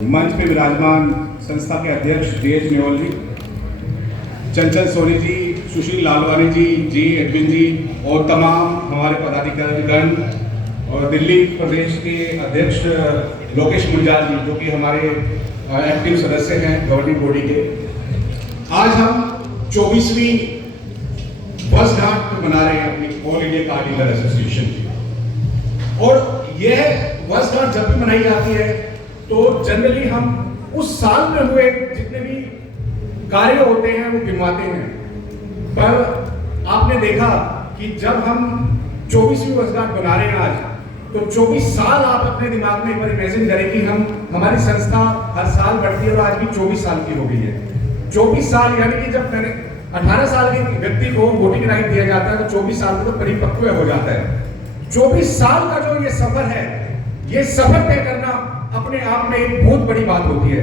मंच पे विराजमान संस्था के अध्यक्ष DH नेवल जी, चंचल सोनी जी, सुशील लालवानी जी, एडविन जी और तमाम हमारे पदाधिकारीगण और दिल्ली प्रदेश के अध्यक्ष लोकेश मुंजाल जी, जो कि हमारे एक्टिव सदस्य हैं गवर्निंग बॉडी के। आज हम 24वीं वर्षगांठ मना रहे हैं अपनी all India car dealer association की। और यह वर्षगांठ जब भी मनाई जाती है तो जनरली हम उस साल में हुए जितने भी कार्य होते हैं वो गिनवाते हैं। पर आपने देखा कि जब हम 24वीं वर्षगांठ बना रहे हैं आज, तो 24 साल आप अपने दिमाग में एक बार इमेजिन करें कि हमारी संस्था हर साल बढ़ती है और आज भी 24 साल की हो गई है। 24 साल यानी कि जब मैंने 18 साल के व्यक्ति को वोटिंग राइट दिया जाता है तो 24 साल को तो परिपक्व हो जाता है। 24 साल का जो ये सफर है, ये सफर तय करना अपने आप में एक बहुत बड़ी बात होती है।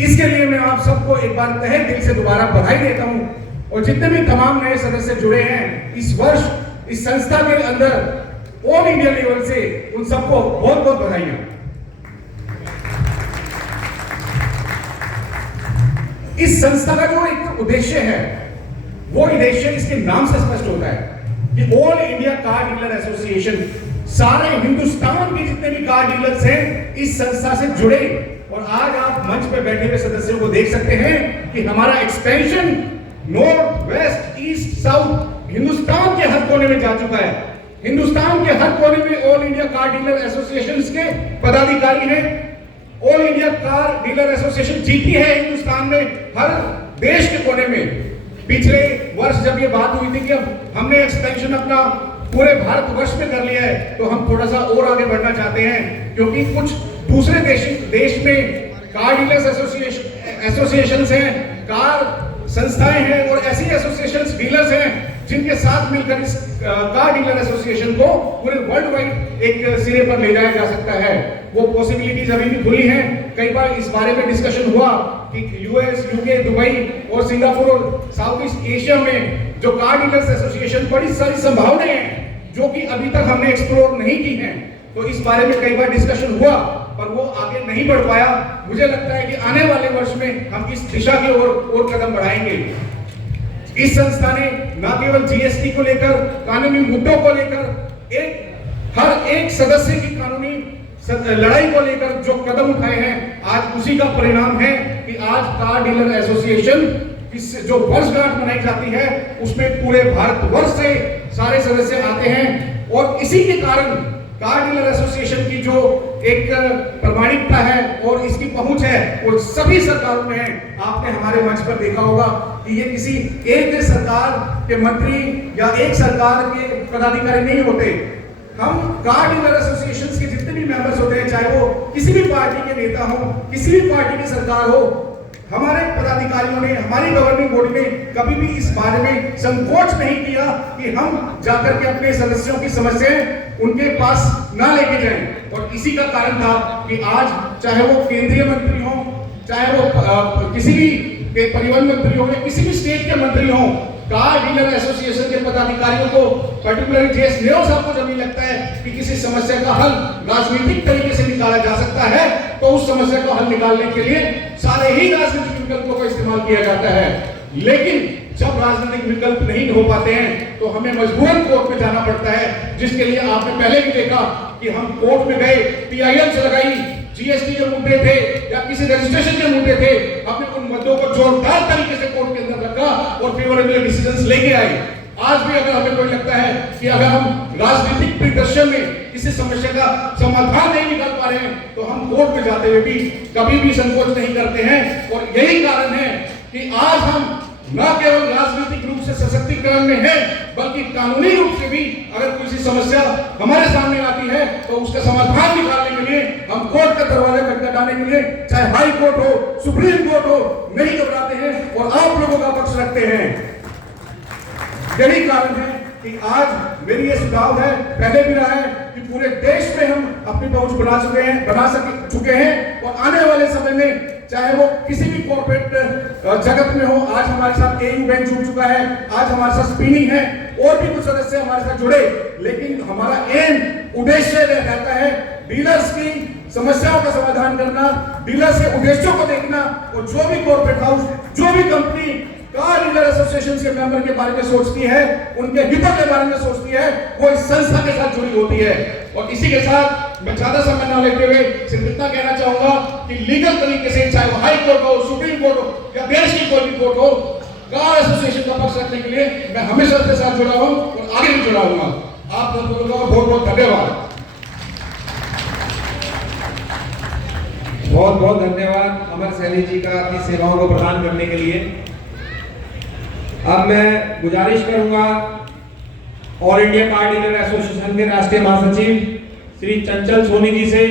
इसके लिए मैं आप सबको एक बार तहे दिल से दोबारा बधाई देता हूं। और जितने भी तमाम नए सदस्य जुड़े हैं इस वर्ष इस संस्था के अंदर ऑल इंडिया लेवल से, उन सबको बहुत बहुत बधाइयां। इस संस्था का जो एक उद्देश्य है, वो उद्देश्य इसके नाम से स्पष्ट होता है कि all India car dealer association, सारे हिंदुस्तान के जितने भी कार डीलर्स हैं इस संस्था से जुड़े। और आज आप मंच पे बैठे हुए सदस्यों को देख सकते हैं कि हमारा expansion north, west, east, south Hindustan के हर कोने में जा चुका है। हिंदुस्तान के हर कोने में all India car dealer association के पदाधिकारी हैं। All India car dealer association जीती है हिंदुस्तान में हर देश के कोने में। पिछले वर्ष जब ये बात हुई थी कि अब हमने एक्सपेंशन अपना पूरे भारतवर्ष में कर लिया है, तो हम थोड़ा सा और आगे बढ़ना चाहते हैं, क्योंकि कुछ दूसरे देश में कार डीलर्स एसोसिएशंस हैं, कार संस्थाएं हैं और ऐसी एसोसिएशंस डीलर्स हैं जिनके साथ मिलकर इस कार डीलर एसोसिएशन को पूरे वर्ल्ड वाइड एक सिरे पर ले जाया जा सकता है। वो पॉसिबिलिटीज अभी भी खुली हैं। कई बार इस बारे में डिस्कशन हुआ कि यूएस, यूके, दुबई और सिंगापुर और साउथ ईस्ट एशिया में जो कार डीलर्स एसोसिएशन, बड़ी सारी संभावनाएं हैं जो कि अभी तक हमने एक्सप्लोर नहीं की हैं। तो इस बारे में कई बार डिस्कशन हुआ पर वो आगे नहीं बढ़ पाया। मुझे लगता है कि आने वाले वर्ष में हम इस दिशा की ओर कदम बढ़ाएंगे। इस संस्था ने न केवल जीएसटी को लेकर, कानूनी मुद्दों को लेकर हर एक सदस्य की कानूनी लड़ाई को लेकर जो कदम उठाए हैं, आज उसी का परिणाम है कि आज कार डीलर एसोसिएशन इस जो वर्षगांठ मनाई जाती है उसमें पूरे भारतवर्ष से सारे सदस्य आते हैं। और इसी के कारण कार डीलर एसोसिएशन की जो एक प्रामाणिकता है और इसकी पहुंच है वो सभी सरकारों में है। आपने हमारे मंच पर देखा होगा कि ये किसी एक सरकार के मंत्री या एक सरकार के पदाधिकारी नहीं होते। हम कार डीलर एसोसिएशन के जितने भी मेंबर्स होते हैं, चाहे वो किसी भी पार्टी के नेता हो, किसी भी पार्टी की सरकार हो, हमारे पदाधिकारियों ने, हमारी गवर्निंग बॉडी ने कभी भी इस बारे में संकोच नहीं किया कि हम जाकर के अपने सदस्यों की समस्याएं उनके पास ना लेके जाएं। और इसी का कारण था कि आज चाहे वो केंद्रीय मंत्री हो, चाहे वो किसी भी परिवहन मंत्री हो या किसी भी स्टेट के मंत्री हो, कार डीलर एसोसिएशन के पदाधिकारियों को, पर्टिकुलरली DH नेवल साहब को जब भी लगता है कि किसी समस्या का हल राजनीतिक तरीके से निकाला जा सकता है, तो उस समस्या को हल निकालने के लिए सारे ही राजनीतिक विकल्पों का इस्तेमाल किया जाता है। लेकिन जब राजनीतिक विकल्प नहीं हो पाते हैं तो हमें मजबूरन कोर्ट में जाना पड़ता है, जिसके लिए आपने पहले भी देखा कि हम कोर्ट में गए, PILs लगाई, जीएसटी के मुद्दे थे या किसी रजिस्ट्रेशन के मुद्दे थे, हमने उन मुद्दों को जोरदार तरीके से कोर्ट के अंदर रखा और फेवरेबल डिसीजंस लेके आए। आज भी अगर हमें कोई लगता है कि अगर हम राजनीतिक परिदृश्य में किसी समस्या का समाधान नहीं निकाल पा रहे हैं तो हम कोर्ट में जाते हुए भी कभी भी संकोच नहीं करते हैं। और यही कारण है कि आज हम न केवल राजनीतिक रूप से सशक्तिकरण में है, बल्कि कानूनी रूप से भी अगर किसी समस्या हमारे सामने आती है तो उसका समाधान निकालने के लिए हम कोर्ट का दरवाजा खटखटाने के लिए, चाहे हाई कोर्ट हो, सुप्रीम कोर्ट हो, नहीं घबराते हैं और आप लोगों का पक्ष रखते हैं। यही कारण है कि आज मेरी ये सुझाव है, पहले भी रहा है कि पूरे देश में हम अपनी पहुंच बना चुके हैं और आने वाले समय में चाहे वो किसी भी कॉर्पोरेट जगत में हो, आज हमारे साथ AU बैंक जुड़ चुका है, आज हमारे साथ स्पिनिंग है और भी कुछ सदस्य हमारे साथ जुड़े, लेकिन हमारा एम, उद्देश्य रहता है डीलर्स की समस्याओं का समाधान करना, डीलर के उद्देश्यों को देखना, और जो भी कॉर्पोरेट हाउस, जो भी कंपनी कार डीलर एसोसिएशन के मेंबर के बारे में सोचती है, उनके हितों के बारे में सोचती है, वो इस संस्था के साथ जुड़ी होती है। और इसी के साथ मैं ज्यादा समय न लेते हुए सिर्फ इतना कहना चाहूंगा कि लीगल तरीके से, चाहे वो हाई कोर्ट हो, सुप्रीम कोर्ट हो या देश की कोई भी कोर्ट हो, कार एसोसिएशन का पक्ष रखने के लिए मैं हमेशा उसके साथ जुड़ा हूं और आगे भी जुड़ा हूंगा। आप लोगों का बहुत बहुत धन्यवाद। बहुत बहुत धन्यवाद अमर सैनी जी का अपनी सेवाओं को प्रदान करने के लिए। अब मैं गुजारिश करूंगा all India car dealer association के राष्ट्रीय महासचिव श्री चंचल सोनी जी से